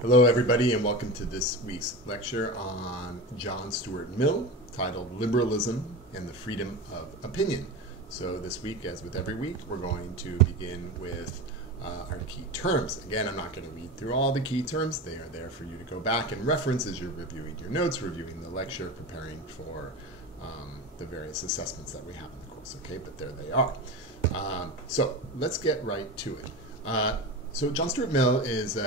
Hello everybody and welcome to this week's lecture on John Stuart Mill, titled Liberalism and the Freedom of Opinion. So this week, as with every week, we're going to begin with our key terms. Again, I'm not going to read through all the key terms. They are there for you to go back and reference as you're reviewing your notes, reviewing the lecture, preparing for the various assessments that we have in the course, okay? But there they are. So let's get right to it. So John Stuart Mill is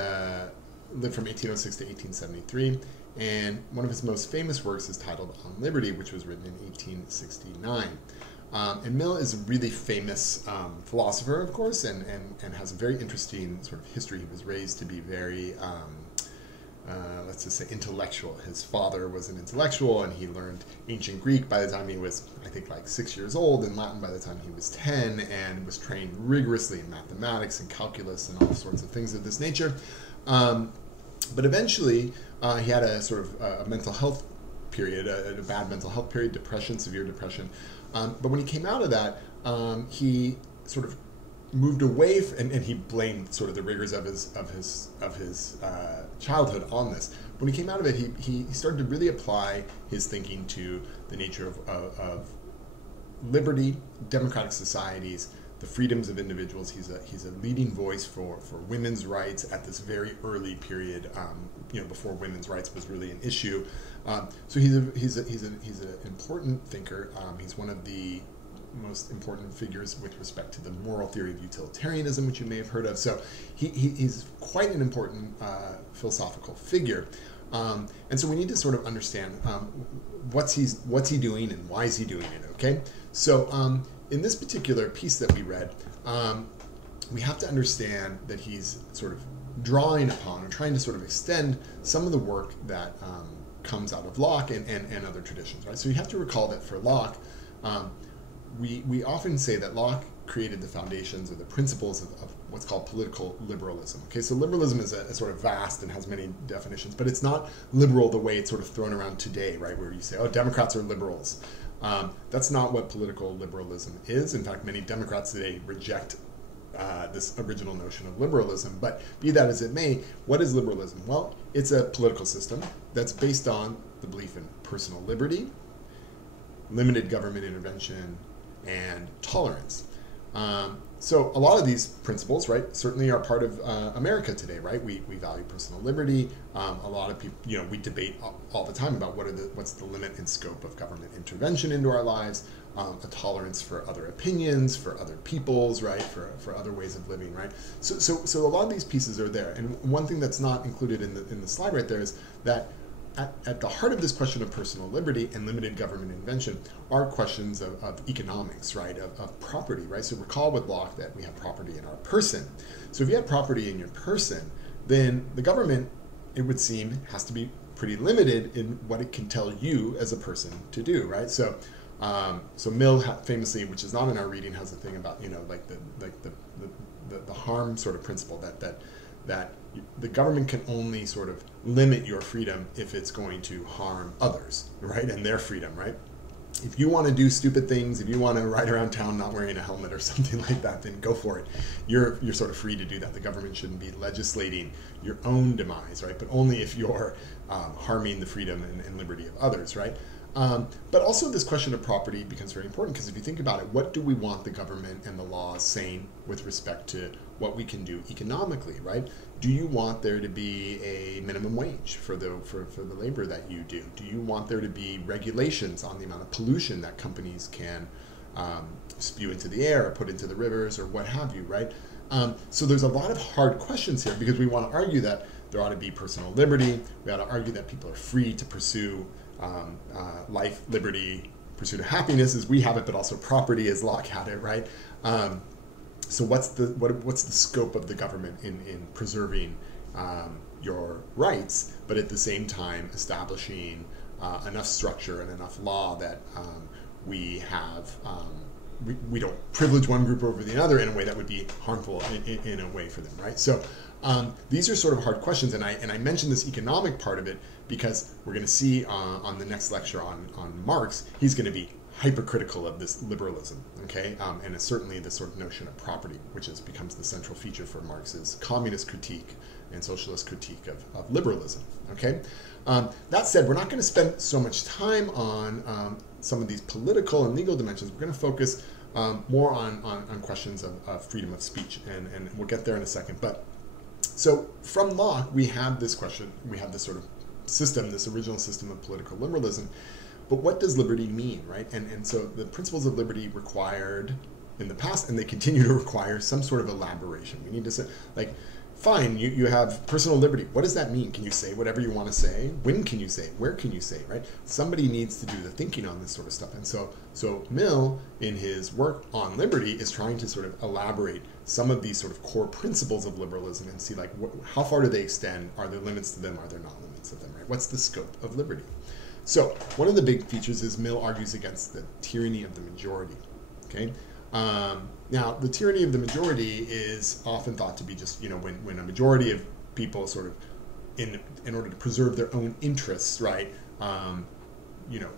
lived from 1806 to 1873, and one of his most famous works is titled On Liberty, which was written in 1869. And Mill is a really famous philosopher, of course, and has a very interesting sort of history. He was raised to be very, let's just say, intellectual. His father was an intellectual, and he learned ancient Greek by the time he was, I think, like 6 years old, and Latin by the time he was 10, and was trained rigorously in mathematics and calculus and all sorts of things of this nature. But eventually, he had a sort of a mental health period, a bad mental health period, depression, severe depression. But when he came out of that, he sort of moved away, and he blamed sort of the rigors of his childhood on this. When he came out of it, he started to really apply his thinking to the nature of liberty, democratic societies, the freedoms of individuals. He's a leading voice for women's rights at this very early period, before women's rights was really an issue. So he's an important thinker. He's one of the most important figures with respect to the moral theory of utilitarianism, which you may have heard of. So he's quite an important philosophical figure. And so we need to sort of understand what's he doing and why is he doing it, okay? So in this particular piece that we read, we have to understand that he's sort of drawing upon or trying to sort of extend some of the work that comes out of Locke and other traditions, right? So you have to recall that for Locke, we often say that Locke created the foundations or the principles of what's called political liberalism. Okay, so liberalism is a sort of vast and has many definitions, but it's not liberal the way it's sort of thrown around today, right? Where you say, oh, Democrats are liberals. That's not what political liberalism is. In fact, many Democrats today reject this original notion of liberalism. But be that as it may, what is liberalism? Well, it's a political system that's based on the belief in personal liberty, limited government intervention, and tolerance. So a lot of these principles, right, certainly are part of America today, right? We value personal liberty. A lot of people, we debate all the time about what's the limit and scope of government intervention into our lives, a tolerance for other opinions, for other peoples, right, for other ways of living, right? So a lot of these pieces are there. And one thing that's not included in the slide right there is that at the heart of this question of personal liberty and limited government intervention are questions of economics, right, of property, right? So recall with Locke that we have property in our person. So if you have property in your person, then the government, it would seem, has to be pretty limited in what it can tell you as a person to do, right? So Mill famously, which is not in our reading, has a thing about, the harm sort of principle that the government can only sort of limit your freedom if it's going to harm others, right, and their freedom, right? If you want to do stupid things, if you want to ride around town not wearing a helmet or something like that, then go for it. You're sort of free to do that. The government shouldn't be legislating your own demise, right, but only if you're harming the freedom and liberty of others, right? But also this question of property becomes very important, because if you think about it, what do we want the government and the laws saying with respect to what we can do economically, right? Do you want there to be a minimum wage for the labor that you do? Do you want there to be regulations on the amount of pollution that companies can spew into the air or put into the rivers or what have you, right? So there's a lot of hard questions here, because we want to argue that there ought to be personal liberty. We ought to argue that people are free to pursue life, liberty, pursuit of happiness as we have it, but also property as Locke had it, right? So what's the scope of the government in preserving your rights, but at the same time establishing enough structure and enough law that we have we don't privilege one group over the other in a way that would be harmful in a way for them, right? So these are sort of hard questions, and I mentioned this economic part of it because we're going to see on the next lecture on Marx, he's going to be hypercritical of this liberalism, okay? And it's certainly the sort of notion of property, which becomes the central feature for Marx's communist critique and socialist critique of liberalism. Okay. That said, we're not going to spend so much time on some of these political and legal dimensions. We're going to focus more on questions of freedom of speech, and we'll get there in a second. But so from Locke, we have this question, we have this sort of system, this original system of political liberalism. But what does liberty mean, right? And so the principles of liberty required in the past, and they continue to require some sort of elaboration. We need to say, like, fine, you have personal liberty. What does that mean? Can you say whatever you want to say? When can you say it? Where can you say it, right? Somebody needs to do the thinking on this sort of stuff. And so Mill, in his work on liberty, is trying to sort of elaborate some of these sort of core principles of liberalism and see, like, how far do they extend? Are there limits to them? Are there not limits to them, right? What's the scope of liberty? So one of the big features is Mill argues against the tyranny of the majority, okay? Now, the tyranny of the majority is often thought to be just, when a majority of people sort of, in order to preserve their own interests, right,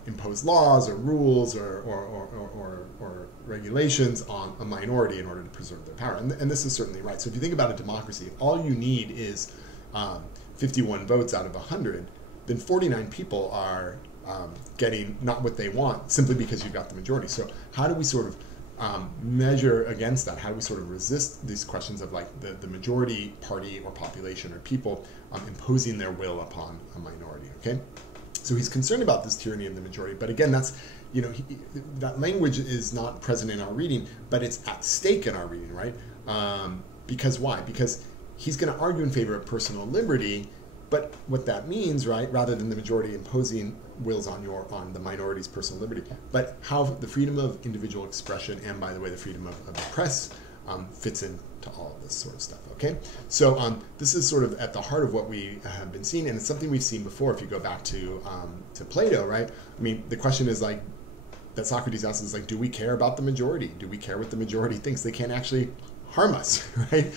impose laws or rules or regulations on a minority in order to preserve their power. And this is certainly right. So if you think about a democracy, all you need is 51 votes out of 100, then 49 people are getting not what they want simply because you've got the majority. So how do we sort of measure against that? How do we sort of resist these questions of, like, the majority party or population or people imposing their will upon a minority, okay? So he's concerned about this tyranny of the majority, but again, that's, that language is not present in our reading, but it's at stake in our reading, right? Because why? Because he's going to argue in favor of personal liberty, but what that means, right, rather than the majority imposing wills on the minority's personal liberty, but how the freedom of individual expression and, by the way, the freedom of the press fits into all of this sort of stuff, okay? So this is sort of at the heart of what we have been seeing, and it's something we've seen before if you go back to Plato, right? I mean, the question is, like, that Socrates asks is, like, do we care about the majority? Do we care what the majority thinks? They can't actually harm us, right?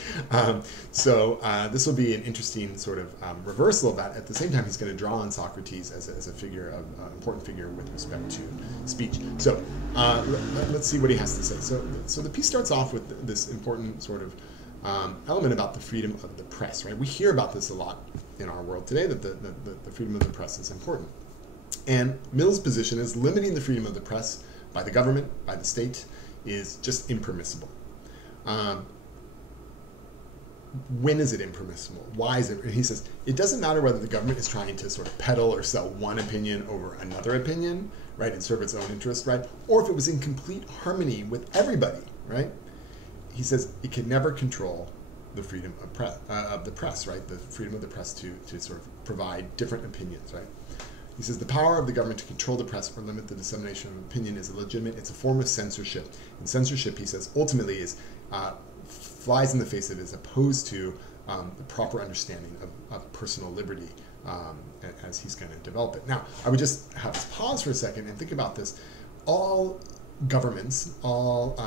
So this will be an interesting sort of reversal of that. At the same time, he's going to draw on Socrates as a figure, of important figure with respect to speech. So let's see what he has to say. So the piece starts off with this important sort of element about the freedom of the press, right? We hear about this a lot in our world today, that the freedom of the press is important. And Mill's position is limiting the freedom of the press by the government, by the state, is just impermissible. When is it impermissible? Why is it? And he says, it doesn't matter whether the government is trying to sort of peddle or sell one opinion over another opinion, right, and serve its own interest, right, or if it was in complete harmony with everybody, right? He says it can never control the freedom of the press, right, the freedom of the press to sort of provide different opinions, right? He says the power of the government to control the press or limit the dissemination of opinion is illegitimate. It's a form of censorship. And censorship, he says, ultimately is flies in the face of it, as opposed to the proper understanding of personal liberty as he's going to develop it. Now, I would just have us pause for a second and think about this. All governments, all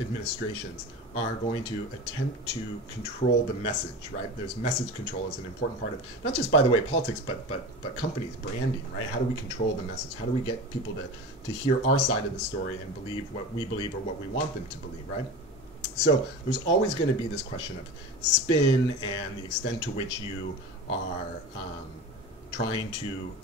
administrations are going to attempt to control the message, right? There's message control as an important part of, not just, by the way, politics, but companies, branding, right? How do we control the message? How do we get people to hear our side of the story and believe what we believe or what we want them to believe, right? So there's always going to be this question of spin and the extent to which you are trying to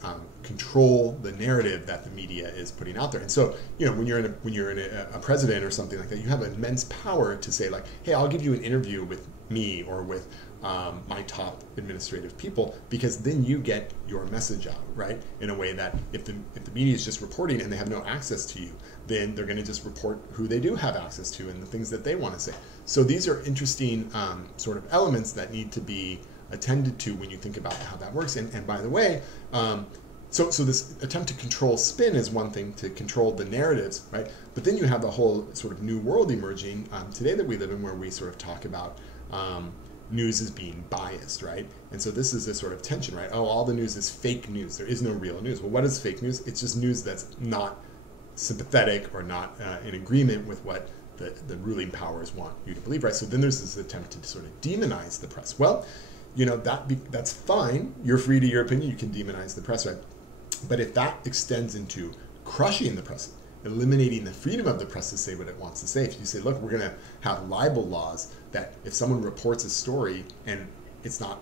control the narrative that the media is putting out there. And so, when you're in a president or something like that, you have immense power to say, like, hey, I'll give you an interview with me or with my top administrative people, because then you get your message out, right? In a way that if the media is just reporting and they have no access to you, then they're going to just report who they do have access to and the things that they want to say. So these are interesting sort of elements that need to be attended to when you think about how that works. And by the way, so this attempt to control spin is one thing, to control the narratives, right? But then you have the whole sort of new world emerging today that we live in, where we sort of talk about news as being biased, right? And so this is a sort of tension, right? Oh, all the news is fake news. There is no real news. Well, what is fake news? It's just news that's not sympathetic or not in agreement with what the ruling powers want you to believe, right? So then there's this attempt to sort of demonize the press. Well, that's fine. You're free to your opinion. You can demonize the press, right? But if that extends into crushing the press, eliminating the freedom of the press to say what it wants to say, if you say, look, we're going to have libel laws that if someone reports a story and it's not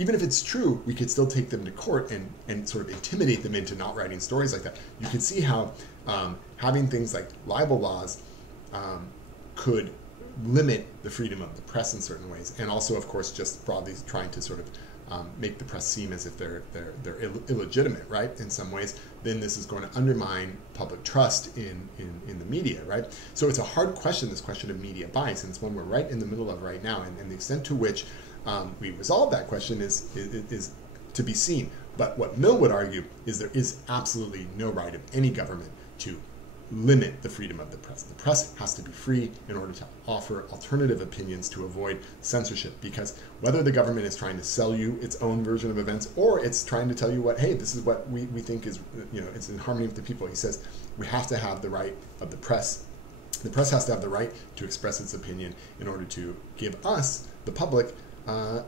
even if it's true, we could still take them to court and sort of intimidate them into not writing stories like that. You can see how having things like libel laws could limit the freedom of the press in certain ways, and also, of course, just broadly trying to sort of make the press seem as if they're illegitimate, right? In some ways, then this is going to undermine public trust in the media, right? So it's a hard question, this question of media bias, and it's one we're right in the middle of right now, and the extent to which we resolve that question is to be seen. But what Mill would argue is there is absolutely no right of any government to limit the freedom of the press. The press has to be free in order to offer alternative opinions to avoid censorship, because whether the government is trying to sell you its own version of events or it's trying to tell you what, hey, this is what we think is, it's in harmony with the people. He says we have to have the right of the press. The press has to have the right to express its opinion in order to give us, the public,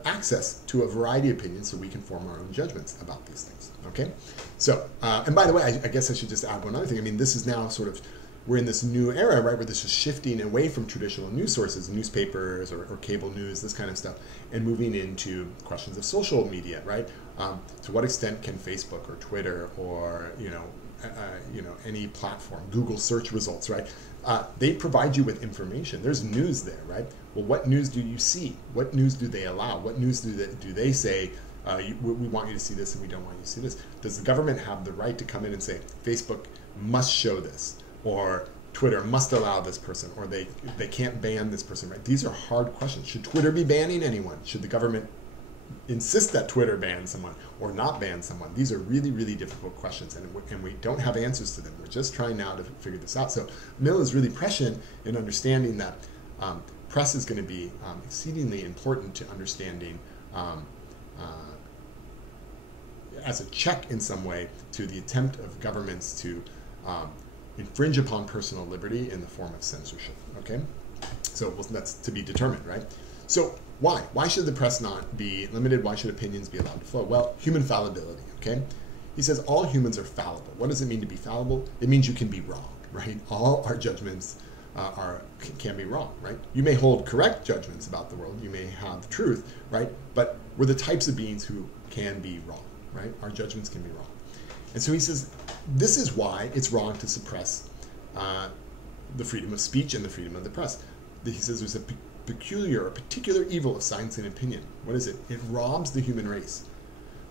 access to a variety of opinions so we can form our own judgments about these things, okay? So, and by the way, I guess I should just add one other thing. I mean, this is now sort of, we're in this new era, right, where this is shifting away from traditional news sources, newspapers or cable news, this kind of stuff, and moving into questions of social media, right? To what extent can Facebook or Twitter or, any platform, Google search results, right? They provide you with information. There's news there, right? Well, what news do you see? What news do they allow? What news do they say, we want you to see this and we don't want you to see this? Does the government have the right to come in and say, Facebook must show this, or Twitter must allow this person, or they can't ban this person, right? These are hard questions. Should Twitter be banning anyone? Should the government insist that Twitter ban someone or not ban someone? These are really, really difficult questions, and we don't have answers to them. We're just trying now to figure this out. So Mill is really prescient in understanding that press is going to be exceedingly important to understanding as a check in some way to the attempt of governments to infringe upon personal liberty in the form of censorship, okay? So that's to be determined, right? So why? Why should the press not be limited? Why should opinions be allowed to flow? Well, human fallibility, okay? He says all humans are fallible. What does it mean to be fallible? It means you can be wrong, right? All our judgments can be wrong, right? You may hold correct judgments about the world. You may have truth, right? But we're the types of beings who can be wrong, right? Our judgments can be wrong. And so he says, this is why it's wrong to suppress the freedom of speech and the freedom of the press. He says there's a particular evil of science and opinion. What is it? It robs the human race.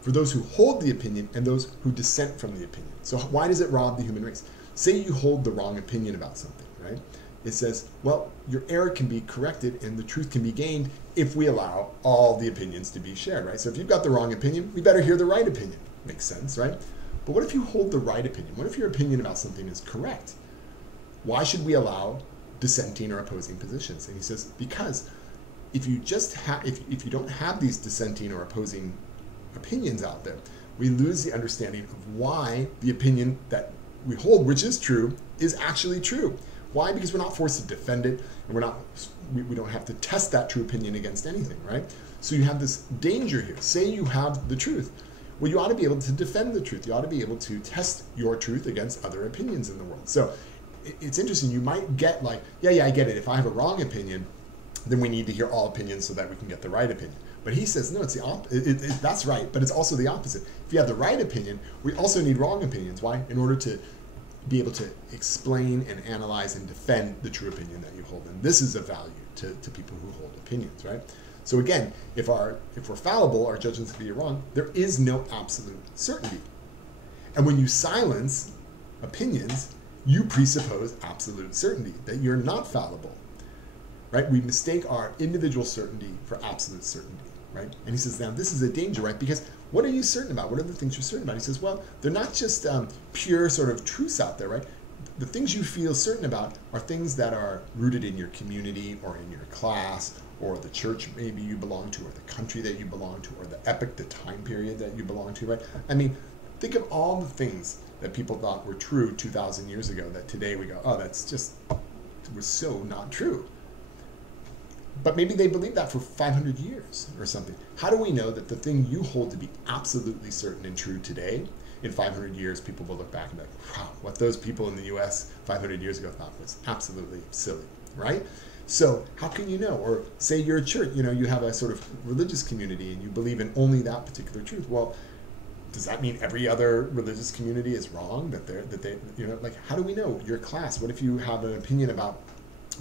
For those who hold the opinion and those who dissent from the opinion. So why does it rob the human race? Say you hold the wrong opinion about something, right? It says, well, your error can be corrected and the truth can be gained if we allow all the opinions to be shared, right? So if you've got the wrong opinion, we better hear the right opinion. Makes sense, right? But what if you hold the right opinion? What if your opinion about something is correct? Why should we allow dissenting or opposing positions? And he says, because if you just if you don't have these dissenting or opposing opinions out there, we lose the understanding of why the opinion that we hold, which is true, is actually true. Why? Because we're not forced to defend it, and we don't have to test that true opinion against anything, right? So you have this danger here. Say you have the truth. Well, you ought to be able to defend the truth. You ought to be able to test your truth against other opinions in the world. So it's interesting. You might get like, yeah, I get it. If I have a wrong opinion, then we need to hear all opinions so that we can get the right opinion. But he says, no, it's the that's right, but it's also the opposite. If you have the right opinion, we also need wrong opinions. Why? In order to be able to explain and analyze and defend the true opinion that you hold. And this is a value to people who hold opinions, right? So again, if we're fallible, our judgments can be wrong, there is no absolute certainty. And when you silence opinions, you presuppose absolute certainty, that you're not fallible, right? We mistake our individual certainty for absolute certainty, right? And he says, now this is a danger, right? Because what are you certain about? What are the things you're certain about? He says, well, they're not just pure sort of truths out there, right? The things you feel certain about are things that are rooted in your community or in your class or the church maybe you belong to or the country that you belong to or the epoch, the time period that you belong to, right? I mean, think of all the things that people thought were true 2,000 years ago that today we go, oh, that's just, it was so not true. But maybe they believed that for 500 years or something. How do we know that the thing you hold to be absolutely certain and true today, in 500 years, people will look back and be like, wow, what those people in the US 500 years ago thought was absolutely silly, right? So how can you know? Or say you're a church, you have a sort of religious community and you believe in only that particular truth. Well, does that mean every other religious community is wrong? That they like, how do we know? Your class, what if you have an opinion about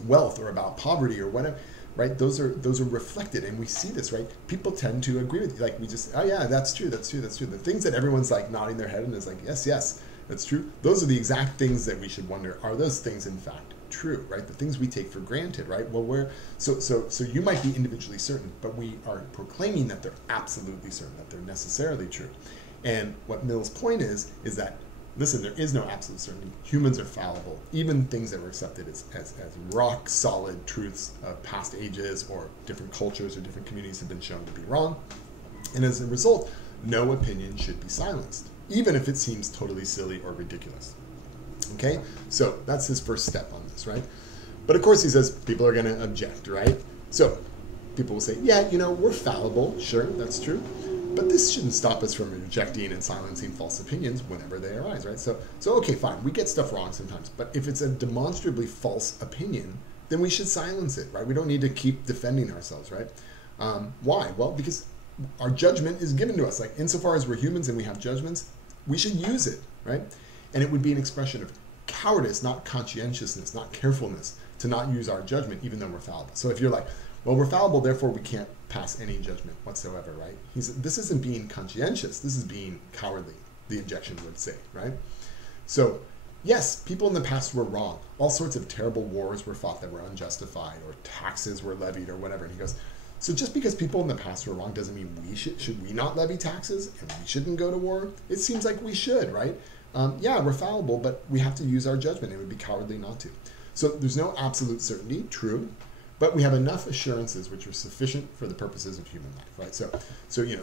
wealth or about poverty or whatever, right? Those are reflected, and we see this, right? People tend to agree with you. Like, we just, oh yeah, that's true. The things that everyone's like nodding their head and is like, yes, that's true. Those are the exact things that we should wonder, are those things in fact true, right? The things we take for granted, right? Well, so you might be individually certain, but we are proclaiming that they're absolutely certain, that they're necessarily true. And what Mill's point is that, listen, there is no absolute certainty. Humans are fallible. Even things that were accepted as rock solid truths of past ages or different cultures or different communities have been shown to be wrong. And as a result, no opinion should be silenced, even if it seems totally silly or ridiculous. Okay? So that's his first step on this, right? But of course he says people are going to object, right? So people will say, yeah, we're fallible. Sure, that's true. But this shouldn't stop us from rejecting and silencing false opinions whenever they arise, right? So okay, fine, we get stuff wrong sometimes, but if it's a demonstrably false opinion, then we should silence it, right? We don't need to keep defending ourselves, right? Why? Well, because our judgment is given to us. Like, insofar as we're humans and we have judgments, we should use it, right? And it would be an expression of cowardice, not conscientiousness, not carefulness, to not use our judgment, even though we're fallible. So if you're like, well, we're fallible, therefore we can't pass any judgment whatsoever, right? This isn't being conscientious, this is being cowardly, the objection would say, right? So, yes, people in the past were wrong. All sorts of terrible wars were fought that were unjustified, or taxes were levied, or whatever. And he goes, so just because people in the past were wrong doesn't mean we should we not levy taxes, and we shouldn't go to war? It seems like we should, right? Yeah, we're fallible, but we have to use our judgment. It would be cowardly not to. So there's no absolute certainty, true. But we have enough assurances which are sufficient for the purposes of human life, right? So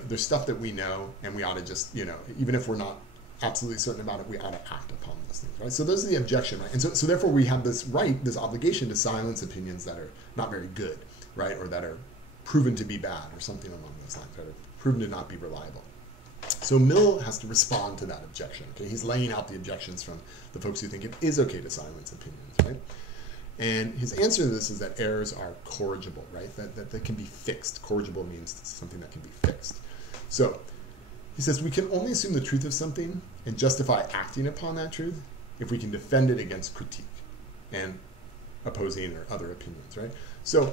there's stuff that we know, and we ought to just, even if we're not absolutely certain about it, we ought to act upon those things, right? So those are the objection, right? And so therefore we have this right, this obligation to silence opinions that are not very good, right? Or that are proven to be bad, or something along those lines, right? Or proven to not be reliable. So Mill has to respond to that objection, okay? He's laying out the objections from the folks who think it is okay to silence opinions, right? And his answer to this is that errors are corrigible, right? That they can be fixed. Corrigible means something that can be fixed. So he says we can only assume the truth of something and justify acting upon that truth if we can defend it against critique and opposing or other opinions, right? So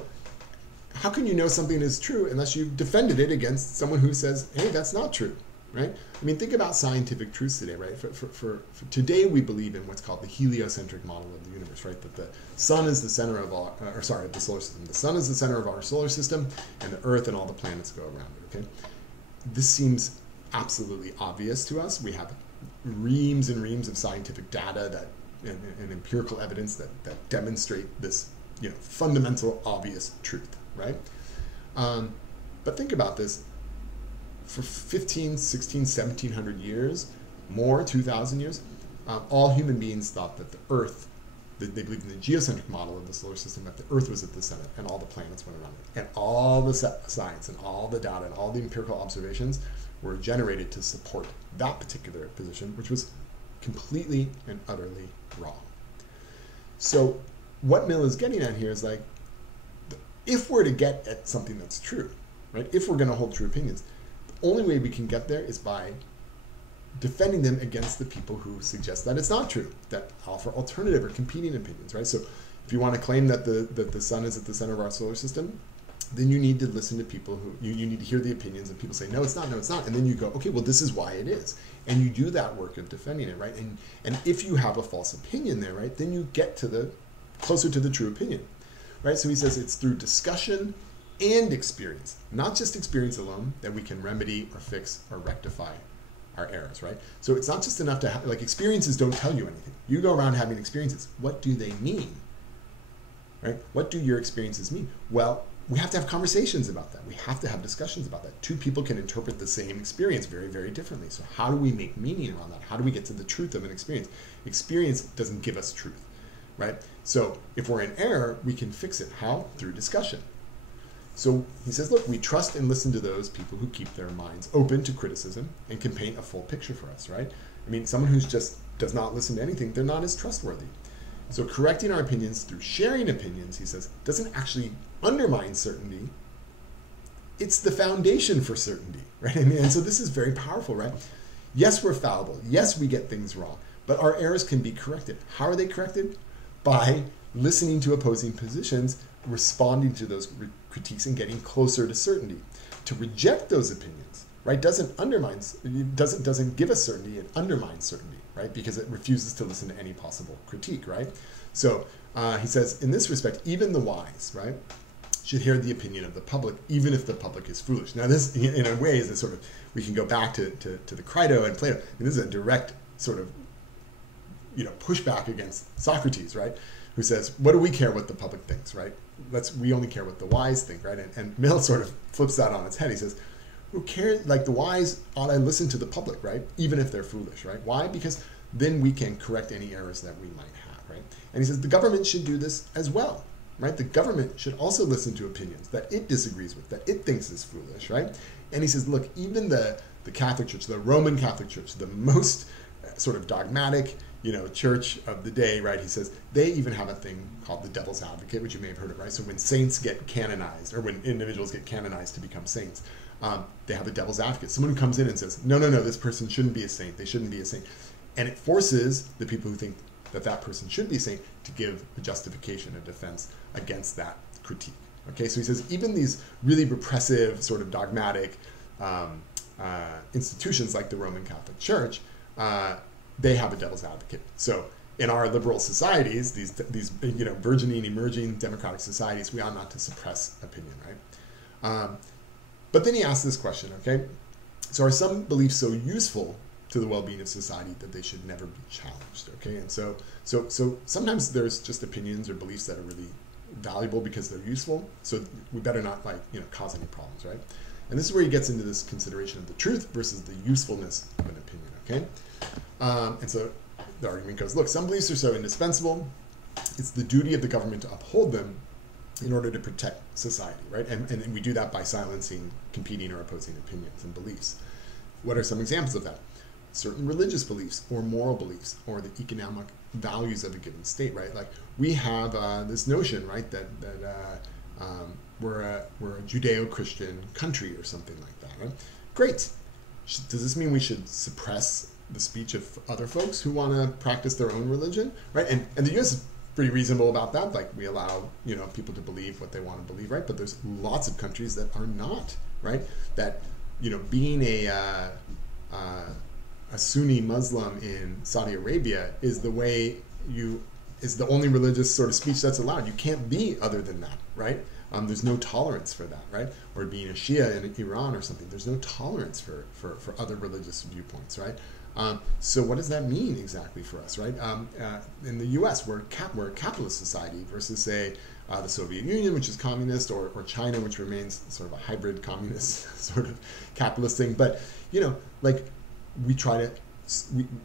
how can you know something is true unless you've defended it against someone who says, hey, that's not true, right? I mean, think about scientific truths today, right? For today, we believe in what's called the heliocentric model of the universe, right? That the sun is the center of the solar system. The sun is the center of our solar system, and the Earth and all the planets go around it, okay? This seems absolutely obvious to us. We have reams and reams of scientific data and empirical evidence that demonstrate this, fundamental, obvious truth, right? But think about this. For 15, 16, 1700 years, more, 2,000 years, all human beings thought that the Earth, they believed in the geocentric model of the solar system, that the Earth was at the center and all the planets went around it. And all the science and all the data and all the empirical observations were generated to support that particular position, which was completely and utterly wrong. So what Mill is getting at here is like, if we're to get at something that's true, right? If we're going to hold true opinions, the only way we can get there is by defending them against the people who suggest that it's not true, that offer alternative or competing opinions, right? So if you want to claim that the sun is at the center of our solar system, then you need to listen to people who, you need to hear the opinions, and people say, no, it's not, and then you go, okay, well, this is why it is. And you do that work of defending it, right? And if you have a false opinion there, right, then you get to closer to the true opinion, right? So he says it's through discussion and experience, not just experience alone, that we can remedy or fix or rectify our errors, right? So it's not just enough to have, like, experiences don't tell you anything. You go around having experiences. What do they mean, right? What do your experiences mean? Well, we have to have conversations about that. We have to have discussions about that. Two people can interpret the same experience very, very differently. So how do we make meaning around that? How do we get to the truth of an experience? Experience doesn't give us truth, right? So if we're in error, we can fix it. How? Through discussion. So he says, look, we trust and listen to those people who keep their minds open to criticism and can paint a full picture for us, right? I mean, someone who's just does not listen to anything, they're not as trustworthy. So correcting our opinions through sharing opinions, he says, doesn't actually undermine certainty. It's the foundation for certainty, right? I mean, and so this is very powerful, right? Yes, we're fallible. Yes, we get things wrong, but our errors can be corrected. How are they corrected? By listening to opposing positions, responding to those critiques, and getting closer to certainty. To reject those opinions, right, doesn't give us certainty. It undermines certainty, right, because it refuses to listen to any possible critique, right? So he says, in this respect, even the wise, right, should hear the opinion of the public, even if the public is foolish. Now, this, in a way, is a sort of, we can go back to the Crito and Plato. And this is a direct sort of, pushback against Socrates, right? Who says, what do we care what the public thinks, right? We only care what the wise think, right? And Mill sort of flips that on its head. He says, who cares? Like, the wise ought to listen to the public, right? Even if they're foolish, right? Why? Because then we can correct any errors that we might have, right? And he says the government should do this as well, right? The government should also listen to opinions that it disagrees with, that it thinks is foolish, right? And he says, look, even the Catholic Church, the Roman Catholic Church, the most sort of dogmatic, church of the day, right? He says they even have a thing called the devil's advocate, which you may have heard of, right? So when saints get canonized, or when individuals get canonized to become saints, they have a devil's advocate, someone who comes in and says, no, this person shouldn't be a saint. They shouldn't be a saint. And it forces the people who think that person should be a saint to give a justification, a defense against that critique. Okay, so he says even these really repressive, sort of dogmatic institutions like the Roman Catholic Church, they have a devil's advocate. So in our liberal societies, these burgeoning, emerging democratic societies, we ought not to suppress opinion, right? But then he asks this question, okay? So are some beliefs so useful to the well-being of society that they should never be challenged, okay? And so sometimes there's just opinions or beliefs that are really valuable because they're useful, so we better not cause any problems, right? And this is where he gets into this consideration of the truth versus the usefulness of an opinion, okay? And so the argument goes, look, some beliefs are so indispensable, it's the duty of the government to uphold them in order to protect society, right? And we do that by silencing competing or opposing opinions and beliefs. What are some examples of that? Certain religious beliefs or moral beliefs or the economic values of a given state, right? Like we have this notion, right, that we're a Judeo-Christian country or something like that, right? Great. Does this mean we should suppress the speech of other folks who want to practice their own religion, right? And the U.S. is pretty reasonable about that. Like we allow people to believe what they want to believe, right? But there's lots of countries that are not, right? That being a Sunni Muslim in Saudi Arabia is the only religious sort of speech that's allowed. You can't be other than that, right? There's no tolerance for that, right? Or being a Shia in Iran or something. There's no tolerance for other religious viewpoints, right? So what does that mean exactly for us, right? In the U.S., we're a capitalist society versus, say, the Soviet Union, which is communist, or China, which remains sort of a hybrid communist sort of capitalist thing. But,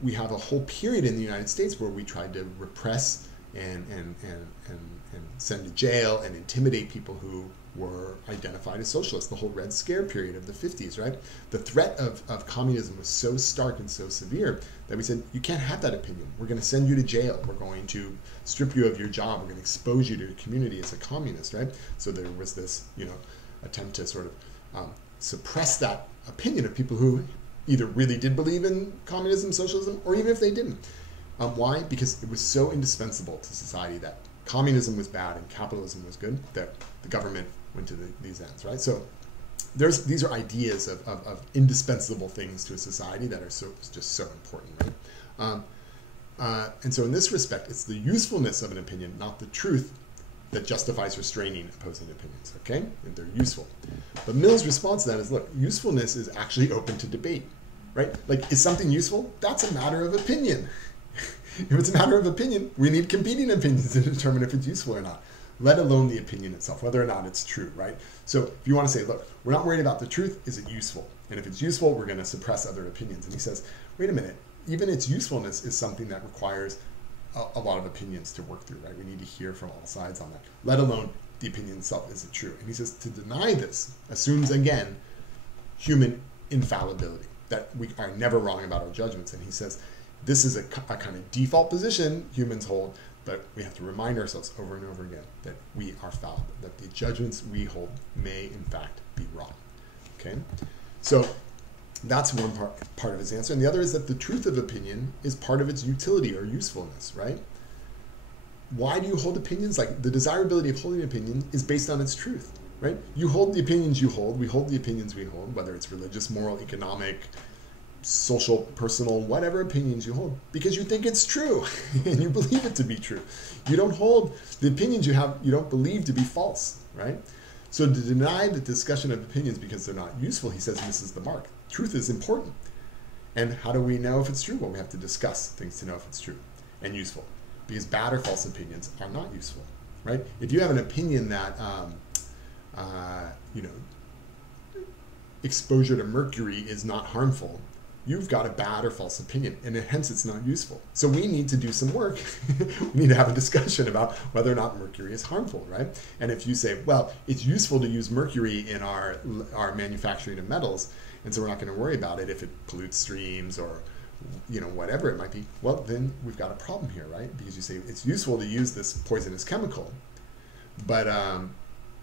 we have a whole period in the United States where we tried to repress and send to jail and intimidate people who were identified as socialists, the whole Red Scare period of the 50s, right? The threat of communism was so stark and so severe that we said, you can't have that opinion. We're going to send you to jail. We're going to strip you of your job. We're going to expose you to the community as a communist, right? So there was this, attempt to sort of suppress that opinion of people who either really did believe in communism, socialism, or even if they didn't. Why? Because it was so indispensable to society that communism was bad and capitalism was good, that the government went to these ends, right? So these are ideas of indispensable things to a society that are just so important, right? And so in this respect, it's the usefulness of an opinion, not the truth, that justifies restraining opposing opinions, okay? And they're useful. But Mill's response to that is, look, usefulness is actually open to debate, right? Like, is something useful? That's a matter of opinion. If it's a matter of opinion, we need competing opinions to determine if it's useful or not, let alone the opinion itself, whether or not it's true, right? So if you want to say, look, we're not worried about the truth, is it useful? And if it's useful, we're going to suppress other opinions. And he says, wait a minute, even its usefulness is something that requires a lot of opinions to work through, right? We need to hear from all sides on that, let alone the opinion itself, is it true? And he says to deny this assumes, again, human infallibility, that we are never wrong about our judgments. And he says, this is a kind of default position humans hold, But we have to remind ourselves over and over again that we are fallible, that the judgments we hold may in fact be wrong. Okay? So that's one part of his answer. And the other is that the truth of opinion is part of its utility or usefulness, right? Why do you hold opinions? Like, the desirability of holding an opinion is based on its truth, right? You hold the opinions you hold, we hold the opinions we hold, whether it's religious, moral, economic, social, personal, whatever opinions you hold, because you think it's true and you believe it to be true. You don't hold the opinions you have, you don't believe to be false, right? So to deny the discussion of opinions because they're not useful, he says, misses the mark. Truth is important. And how do we know if it's true? Well, we have to discuss things to know if it's true and useful, because bad or false opinions are not useful, right? If you have an opinion that, exposure to mercury is not harmful, you've got a bad or false opinion, and hence it's not useful. So we need to do some work. We need to have a discussion about whether or not mercury is harmful, right? And if you say, well, it's useful to use mercury in our manufacturing of metals, and so we're not going to worry about it if it pollutes streams or whatever it might be, well, then we've got a problem here, right? Because you say it's useful to use this poisonous chemical, but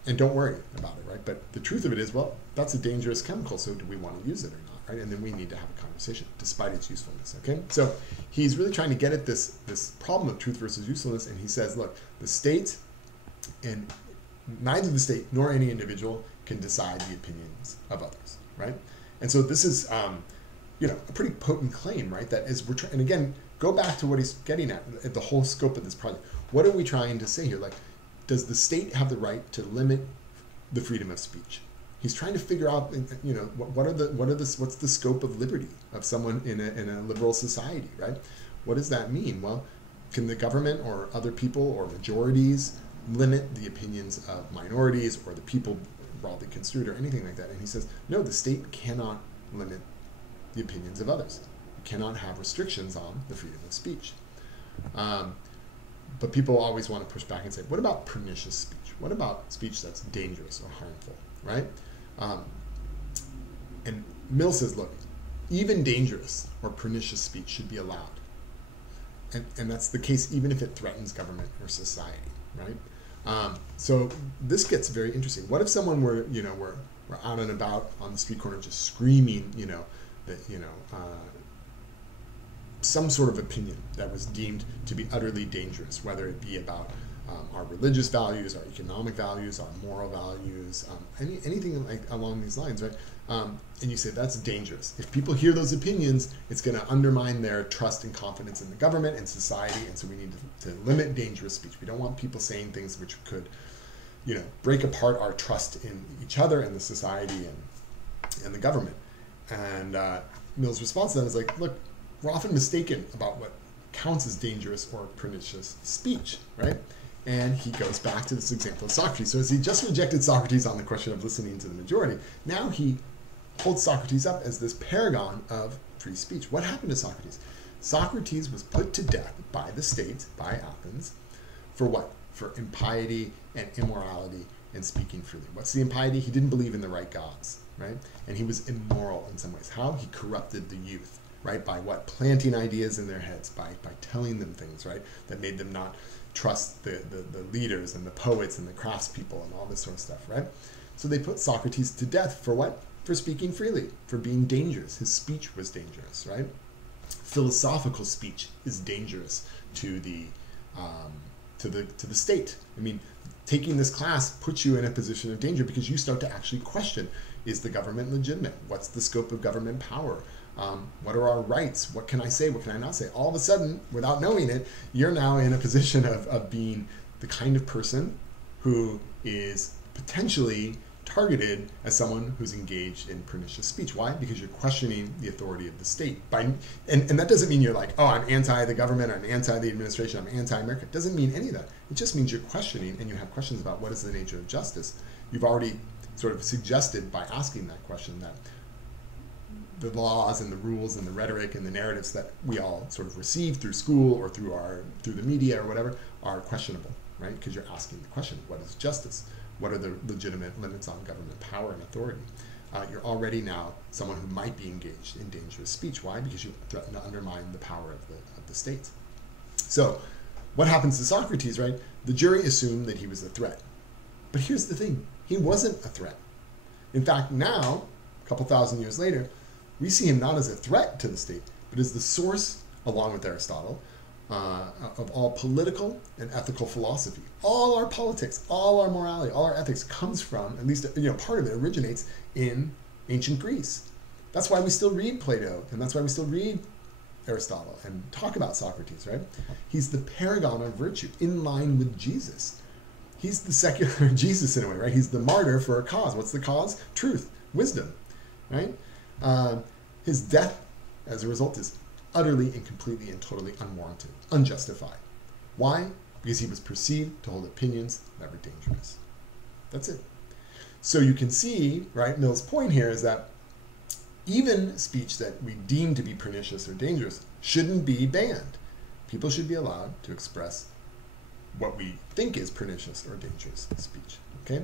and don't worry about it, right? But the truth of it is, well, that's a dangerous chemical, so do we want to use it or not, right? And then we need to have a conversation, despite its usefulness, okay? So he's really trying to get at this problem of truth versus usefulness, and he says, look, the state, and neither the state nor any individual can decide the opinions of others, right? And so this is, a pretty potent claim, right? That is, and again, go back to what he's getting at the whole scope of this project. What are we trying to say here? Like, does the state have the right to limit the freedom of speech? He's trying to figure out, what's the scope of liberty of someone in a liberal society, right? What does that mean? Well, can the government or other people or majorities limit the opinions of minorities or the people broadly construed or anything like that? And he says, no, the state cannot limit the opinions of others. It cannot have restrictions on the freedom of speech. But people always want to push back and say, what about pernicious speech? What about speech that's dangerous or harmful, right? And Mill says, look, even dangerous or pernicious speech should be allowed. And that's the case even if it threatens government or society, right? So this gets very interesting. What if someone were out and about on the street corner just screaming, some sort of opinion that was deemed to be utterly dangerous, whether it be about our religious values, our economic values, our moral values, anything like along these lines, right? And you say that's dangerous. If people hear those opinions, it's going to undermine their trust and confidence in the government and society, and so we need to limit dangerous speech. We don't want people saying things which could, break apart our trust in each other and the society and the government. And Mill's response to that is like, look, we're often mistaken about what counts as dangerous or pernicious speech, right? And he goes back to this example of Socrates. So as he just rejected Socrates on the question of listening to the majority, now he holds Socrates up as this paragon of free speech. What happened to Socrates? Socrates was put to death by the state, by Athens, for what? For impiety and immorality and speaking freely. What's the impiety? He didn't believe in the right gods, right? And he was immoral in some ways. How? He corrupted the youth, right? By what? Planting ideas in their heads, by telling them things, right? That made them not trust the leaders and the poets and the craftspeople and all this sort of stuff, right? So they put Socrates to death for what? For speaking freely, for being dangerous. His speech was dangerous, right? Philosophical speech is dangerous to the state. I mean, taking this class puts you in a position of danger because you start to actually question, is the government legitimate? What's the scope of government power? What are our rights? What can I say? What can I not say? All of a sudden, without knowing it, you're now in a position of being the kind of person who is potentially targeted as someone who's engaged in pernicious speech. Why? Because you're questioning the authority of the state. And that doesn't mean you're like, oh, I'm anti the government, I'm anti the administration, I'm anti-America. It doesn't mean any of that. It just means you're questioning and you have questions about what is the nature of justice. You've already sort of suggested by asking that question that the laws and the rules and the rhetoric and the narratives that we all sort of receive through school or through the media or whatever are questionable, right? Because you're asking the question, what is justice? What are the legitimate limits on government power and authority? You're already now someone who might be engaged in dangerous speech. Why? Because you threaten to undermine the power of the state. So what happens to Socrates, right? The jury assumed that he was a threat. But here's the thing, he wasn't a threat. In fact, now, a couple thousand years later, we see him not as a threat to the state, but as the source, along with Aristotle, of all political and ethical philosophy. All our politics, all our morality, all our ethics comes from, at least part of it originates in ancient Greece. That's why we still read Plato, and that's why we still read Aristotle and talk about Socrates, right? He's the paragon of virtue, in line with Jesus. He's the secular Jesus in a way, right? He's the martyr for a cause. What's the cause? Truth, wisdom, right? His death, as a result, is utterly and completely and totally unwarranted, unjustified. Why? Because he was perceived to hold opinions that were dangerous. That's it. So you can see, right, Mill's point here is that even speech that we deem to be pernicious or dangerous shouldn't be banned. People should be allowed to express what we think is pernicious or dangerous speech, okay?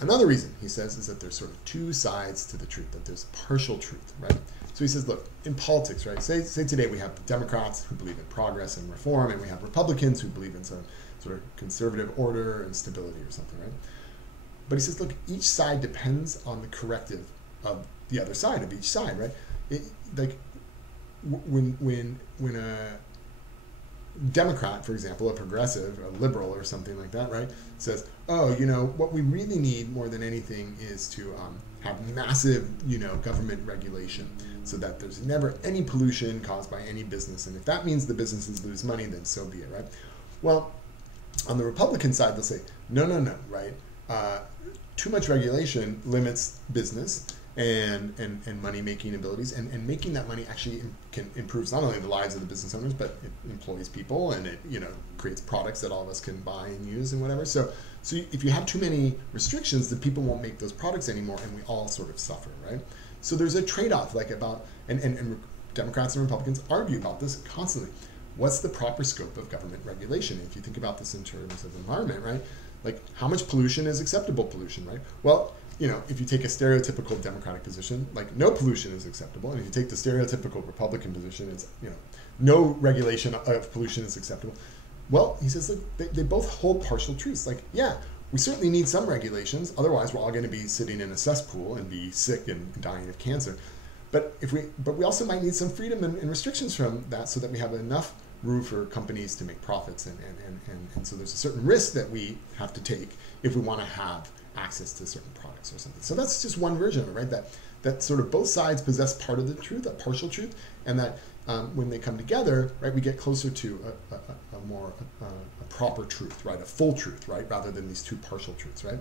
Another reason, he says, is that there's sort of two sides to the truth, that there's partial truth, right? So he says, look, in politics, right, say today we have Democrats who believe in progress and reform, and we have Republicans who believe in some sort of conservative order and stability or something, right? But he says, look, each side depends on the corrective of the other side, of each side, right? Like when a Democrat, for example, a progressive, a liberal or something like that, right, says, oh, what we really need more than anything is to have massive, government regulation so that there's never any pollution caused by any business. And if that means the businesses lose money, then so be it, right? Well, on the Republican side, they'll say, no, right? Too much regulation limits business and money-making abilities, and making that money actually can improve not only the lives of the business owners, but it employs people, and it creates products that all of us can buy and use and whatever. So if you have too many restrictions, then people won't make those products anymore, and we all sort of suffer, right? So there's a trade-off, like about and Democrats and Republicans argue about this constantly. What's the proper scope of government regulation? If you think about this in terms of environment, right? Like, how much pollution is acceptable pollution, right? Well, if you take a stereotypical Democratic position, like no pollution is acceptable, and if you take the stereotypical Republican position, it's, no regulation of pollution is acceptable. Well, he says, look, they both hold partial truths. Like, yeah, we certainly need some regulations, otherwise we're all going to be sitting in a cesspool and be sick and dying of cancer. But we also might need some freedom and restrictions from that, so that we have enough room for companies to make profits, and so there's a certain risk that we have to take if we want to have access to certain products or something. So that's just one version of it, right? That sort of both sides possess part of the truth, a partial truth, and that when they come together, right, we get closer to a more proper truth, right, a full truth, right, rather than these two partial truths, right?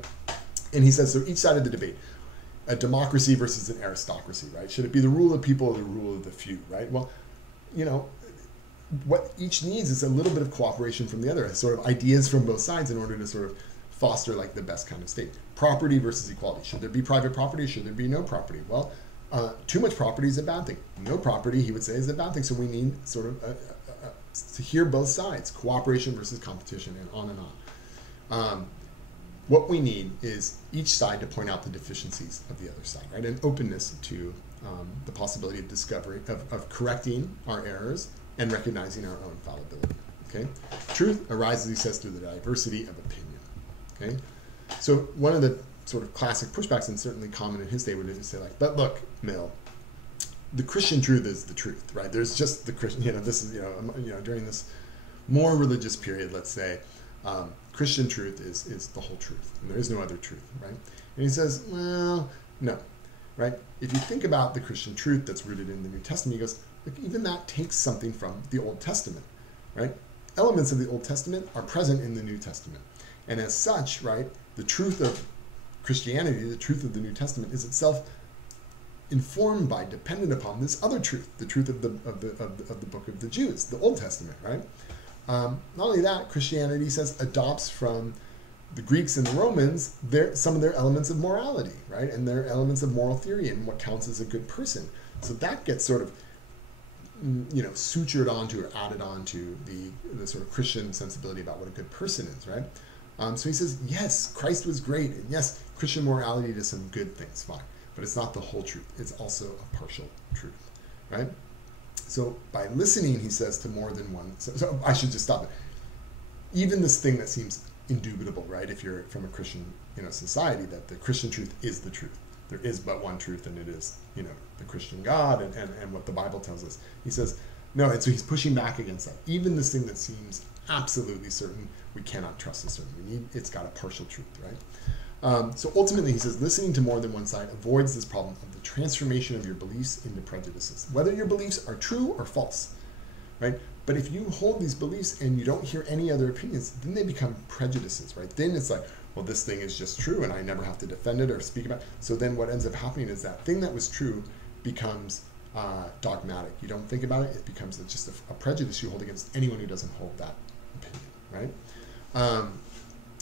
And he says, so each side of the debate, a democracy versus an aristocracy, right? Should it be the rule of the people or the rule of the few, right? Well, what each needs is a little bit of cooperation from the other, sort of ideas from both sides in order to sort of foster like the best kind of state. Property versus equality. Should there be private property? Should there be no property? Well, too much property is a bad thing. No property, he would say, is a bad thing. So we need sort of to hear both sides, cooperation versus competition, and on and on. What we need is each side to point out the deficiencies of the other side, right? An openness to the possibility of discovery, of correcting our errors and recognizing our own fallibility, okay? Truth arises, he says, through the diversity of opinion, okay? So one of the sort of classic pushbacks, and certainly common in his day, would say like, but look, Mill, the Christian truth is the truth, right? There's just the Christian, this is, during this more religious period, let's say, Christian truth is the whole truth, and there is no other truth, right? And he says, well, no, right? If you think about the Christian truth that's rooted in the New Testament, he goes, look, even that takes something from the Old Testament, right? Elements of the Old Testament are present in the New Testament. And as such, right, the truth of Christianity, the truth of the New Testament, is itself informed by, dependent upon this other truth, the truth of the book of the Jews, the Old Testament, right? Not only that, Christianity says adopts from the Greeks and the Romans some of their elements of morality, right, and their elements of moral theory and what counts as a good person. So that gets sort of sutured onto or added onto the sort of Christian sensibility about what a good person is, right? So he says, yes, Christ was great, and yes, Christian morality does some good things, fine, but it's not the whole truth. It's also a partial truth, right? So by listening, he says, to more than one, so I should just stop it. even this thing that seems indubitable, right? If you're from a Christian, society, that the Christian truth is the truth. There is but one truth, and it is, the Christian God and what the Bible tells us. He says, no, and so he's pushing back against that. Even this thing that seems absolutely certain, we cannot trust as certain. It's got a partial truth, right? So ultimately, he says, listening to more than one side avoids this problem of the transformation of your beliefs into prejudices, whether your beliefs are true or false, right? But if you hold these beliefs and you don't hear any other opinions, then they become prejudices, right? Then it's like, well, this thing is just true and I never have to defend it or speak about it. So then what ends up happening is that thing that was true becomes dogmatic. You don't think about it, it becomes just a prejudice you hold against anyone who doesn't hold that opinion, right?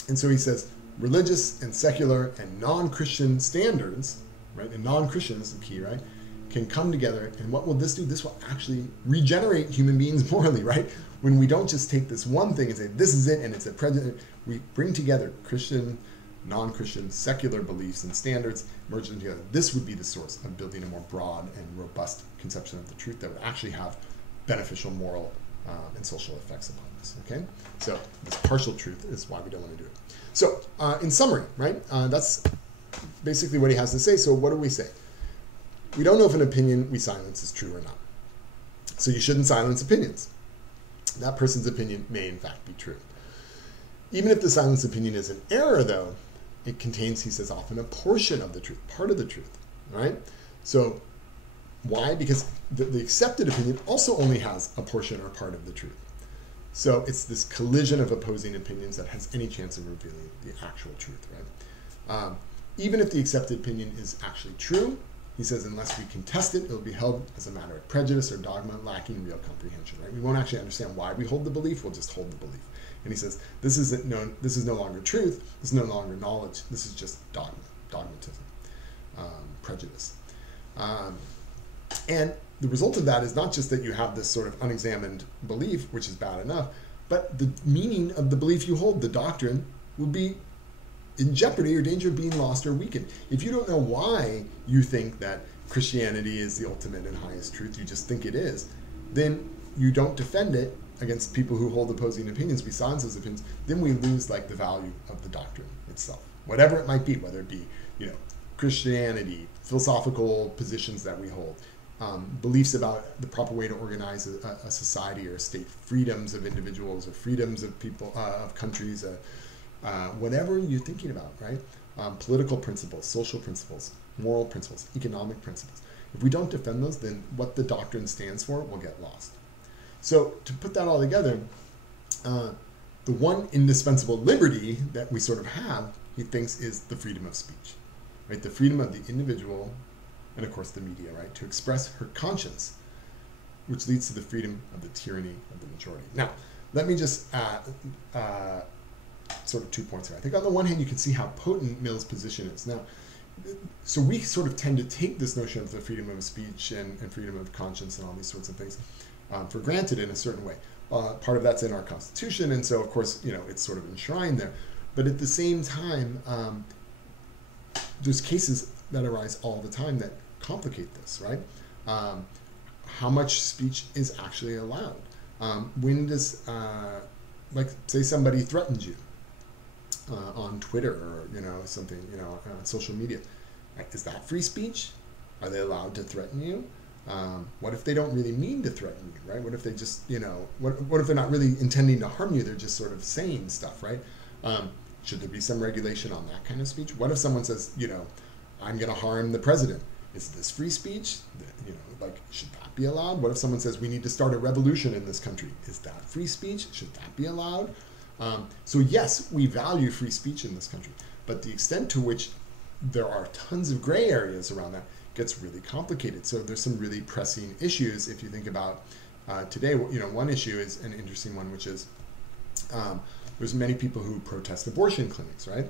And so he says, religious and secular and non-Christian standards, right? And non-Christian is the key, right? Can come together, and what will this do? This will actually regenerate human beings morally, right? When we don't just take this one thing and say, this is it, and it's a prejudice, we bring together Christian, non-Christian, secular beliefs and standards, merge them together. This would be the source of building a more broad and robust conception of the truth that would actually have beneficial moral and social effects upon us, okay? So this partial truth is why we don't want to do it. So in summary, right, that's basically what he has to say. So what do we say? We don't know if an opinion we silence is true or not. So you shouldn't silence opinions. That person's opinion may in fact be true. Even if the silenced opinion is an error, though, it contains, he says, often a portion of the truth, part of the truth, right? So why? Because the accepted opinion also only has a portion or part of the truth. So it's this collision of opposing opinions that has any chance of revealing the actual truth, right? Even if the accepted opinion is actually true, he says, unless we contest it, it will be held as a matter of prejudice or dogma, lacking real comprehension, right? We won't actually understand why we hold the belief, we'll just hold the belief. And he says, this is no longer truth, this is no longer knowledge, this is just dogmatism, prejudice. And the result of that is not just that you have this sort of unexamined belief, which is bad enough, but the meaning of the belief you hold, the doctrine, will be in jeopardy or danger of being lost or weakened. If you don't know why you think that Christianity is the ultimate and highest truth, you just think it is, then you don't defend it against people who hold opposing opinions, we silence those opinions, then we lose like the value of the doctrine itself. Whatever it might be, whether it be, Christianity, philosophical positions that we hold, beliefs about the proper way to organize a society or a state, freedoms of individuals or freedoms of people, of countries, whatever you're thinking about, right? Political principles, social principles, moral principles, economic principles. If we don't defend those, then what the doctrine stands for will get lost. So to put that all together, the one indispensable liberty that we sort of have, he thinks, is the freedom of speech, right? The freedom of the individual, and of course the media, right? To express her conscience, which leads to the freedom of the tyranny of the majority. Now, let me just sort of 2 points here. I think on the one hand, you can see how potent Mill's position is. Now, so we sort of tend to take this notion of the freedom of speech and freedom of conscience and all these sorts of things for granted in a certain way. Part of that's in our Constitution, and so of course, it's sort of enshrined there. But at the same time, there's cases that arise all the time that complicate this, right? How much speech is actually allowed? When does, like, say somebody threatens you on Twitter or something, on social media, is that free speech? Are they allowed to threaten you? What if they don't really mean to threaten you, right? What if they just, what if they're not really intending to harm you? They're just sort of saying stuff, right? Should there be some regulation on that kind of speech? What if someone says, I'm going to harm the president? Is this free speech? Should that be allowed? What if someone says we need to start a revolution in this country? Is that free speech? Should that be allowed? So yes, we value free speech in this country, but the extent to which there are tons of gray areas around that gets really complicated. So there's some really pressing issues. If you think about today, one issue is an interesting one, which is there's many people who protest abortion clinics, right?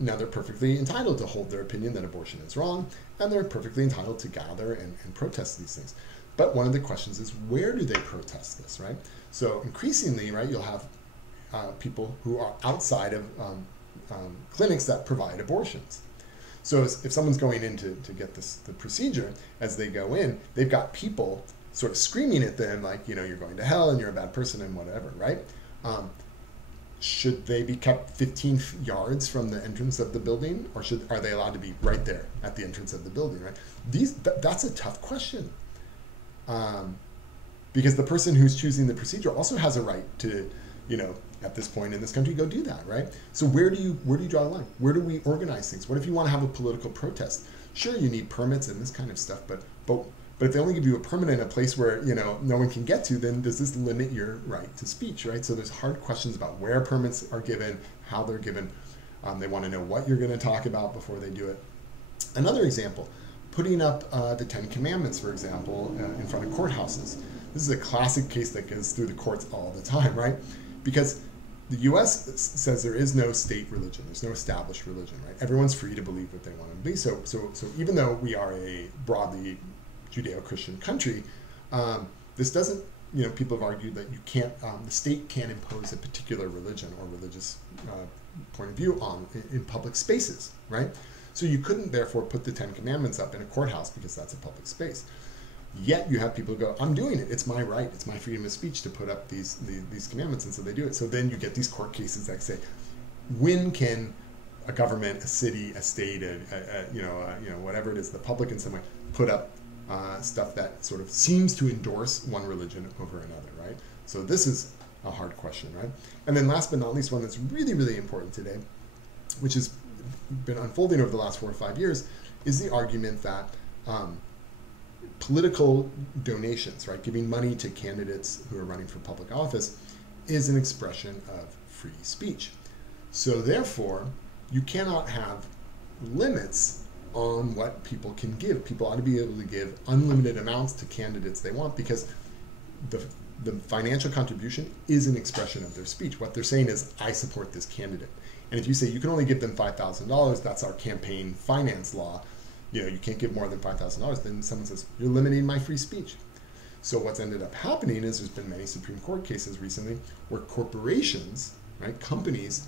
Now they're perfectly entitled to hold their opinion that abortion is wrong, and they're perfectly entitled to gather and protest these things. But one of the questions is, where do they protest this, right? So increasingly, right, you'll have people who are outside of clinics that provide abortions. So if someone's going in to get the procedure, as they go in, they've got people sort of screaming at them like, you're going to hell and you're a bad person and whatever, right? should they be kept 15 yards from the entrance of the building, or are they allowed to be right there at the entrance of the building, right? That's a tough question. Because the person who's choosing the procedure also has a right to, at this point in this country, go do that, right? So where do you draw the line? Where do we organize things? What if you want to have a political protest? Sure, you need permits and this kind of stuff, but if they only give you a permit in a place where no one can get to, then does this limit your right to speech, right? So there's hard questions about where permits are given, how they're given. They want to know what you're going to talk about before they do it. Another example, putting up the 10 Commandments, for example, in front of courthouses. This is a classic case that goes through the courts all the time, right? Because the U.S. says there is no state religion, there's no established religion, right? Everyone's free to believe what they want to believe. So even though we are a broadly Judeo-Christian country, this doesn't, people have argued that you can't, the state can't impose a particular religion or religious point of view in public spaces, right? So you couldn't therefore put the 10 Commandments up in a courthouse because that's a public space. Yet you have people go, I'm doing it. It's my right. It's my freedom of speech to put up these commandments, and so they do it. So then you get these court cases that say, when can a government, a city, a state, whatever it is, the public in some way, put up stuff that sort of seems to endorse one religion over another, right? So this is a hard question, right? And then last but not least, one that's really, really important today, which has been unfolding over the last 4 or 5 years, is the argument that political donations, right, giving money to candidates who are running for public office, is an expression of free speech. So therefore, you cannot have limits on what people can give. People ought to be able to give unlimited amounts to candidates they want, because the financial contribution is an expression of their speech. What they're saying is, I support this candidate. And if you say you can only give them $5,000, that's our campaign finance law, you can't give more than $5,000, then someone says, you're limiting my free speech. So what's ended up happening is there's been many Supreme Court cases recently where corporations, right, companies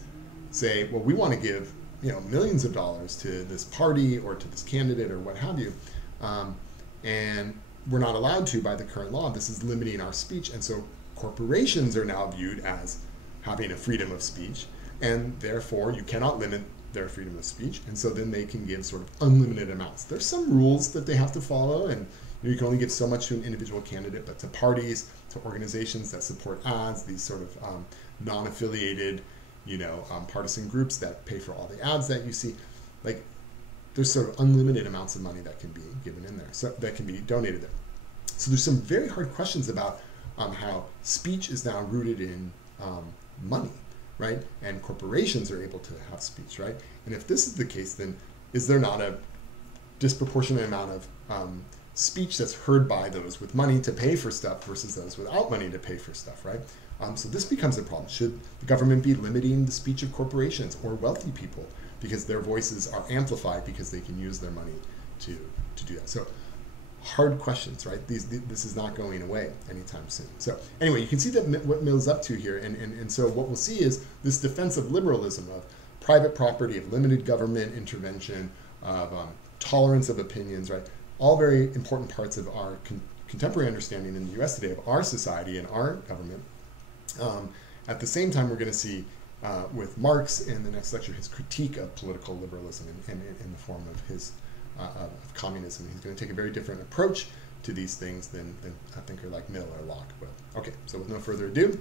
say, well, we want to give millions of dollars to this party or to this candidate or what have you, and we're not allowed to by the current law. This is limiting our speech. And so corporations are now viewed as having a freedom of speech, and therefore you cannot limit their freedom of speech, and so then they can give sort of unlimited amounts. There's some rules that they have to follow, and you can only give so much to an individual candidate, but to parties, to organizations that support ads, these sort of non-affiliated, partisan groups that pay for all the ads that you see, like there's sort of unlimited amounts of money that can be given in there, so that can be donated there. So there's some very hard questions about how speech is now rooted in money, right? And corporations are able to have speech, right? And if this is the case, then is there not a disproportionate amount of speech that's heard by those with money to pay for stuff versus those without money to pay for stuff, right? So this becomes a problem. Should the government be limiting the speech of corporations or wealthy people because their voices are amplified because they can use their money to do that? So hard questions, right? This is not going away anytime soon. So anyway, you can see that what Mill's up to here, and so what we'll see is this defense of liberalism, of private property, of limited government intervention, of tolerance of opinions, right? All very important parts of our contemporary understanding in the U.S. today of our society and our government. At the same time, we're going to see with Marx in the next lecture his critique of political liberalism in the form of his of communism. He's going to take a very different approach to these things than a thinker like Mill or Locke will. Okay, so with no further ado,